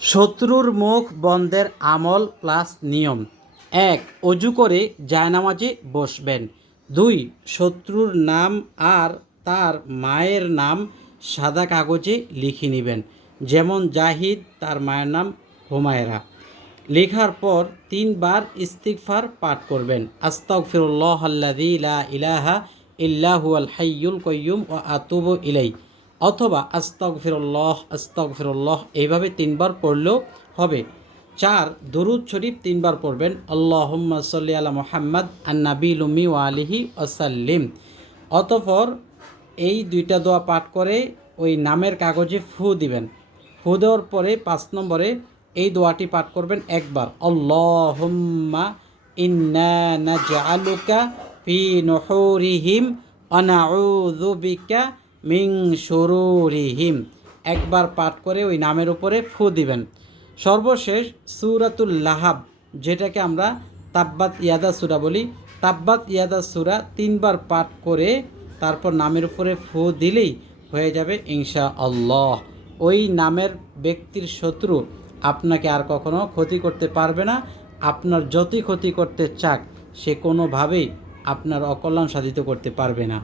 শত্রুর মুখ বন্ধের আমল প্লাস নিয়ম। এক, অজু করে জায়নামাজে বসবেন। দুই, শত্রুর নাম আর তার মায়ের নাম সাদা কাগজে লিখে নেবেন, যেমন জাহিদ, তার মায়ের নাম হুমায়রা। লেখার পর তিনবার ইস্তিগফার পাঠ করবেন। আস্তাগফিরুল্লাহ আল্লাযী লা ইলাহা ইল্লাহু আল হাইয়ুল কাইয়্যুম ও আতুব ইলাই অথবা আস্তাগফিরুল্লাহ আস্তাগফিরুল্লাহ এইভাবে তিনবার পড়লেও হবে। চার, দরুদ শরীফ তিনবার পড়বেন। আল্লাহুম্মা সাল্লি আলা মোহাম্মদ আন্নাবিল উমি ওয়া আলিহি ওয়াসাল্লিম। অতঃপর এই দুইটা দোয়া পাঠ করে ওই নামের কাগজে ফু দিবেন। ফু দেওয়ার পরে পাঁচ নম্বরে এই দোয়াটি পাঠ করবেন একবার। আল্লাহুম্মা ইন্না নাজআলুকা ফি নুহুরিহিম ওয়া নাউযু বিকা মিন শুরুরিহিম। একবার পাঠ করে ওই নামের উপরে ফু দিবেন। সর্বশেষ সূরাতুল লাহাব, যেটাকে আমরা তাব্বাত ইয়াদা সূরা বলি। তাব্বাত ইয়াদা সূরা তিনবার পাঠ করে তারপর নামের উপরে ফু দিলেই হয়ে যাবে ইনশা আল্লাহ ওই নামের ব্যক্তির শত্রু আপনাকে আর কখনো ক্ষতি করতে পারবে না। আপনার যতই ক্ষতি করতে চাক, সে কোনোভাবেই আপনার অকল্যাণ সাধিত করতে পারবে না।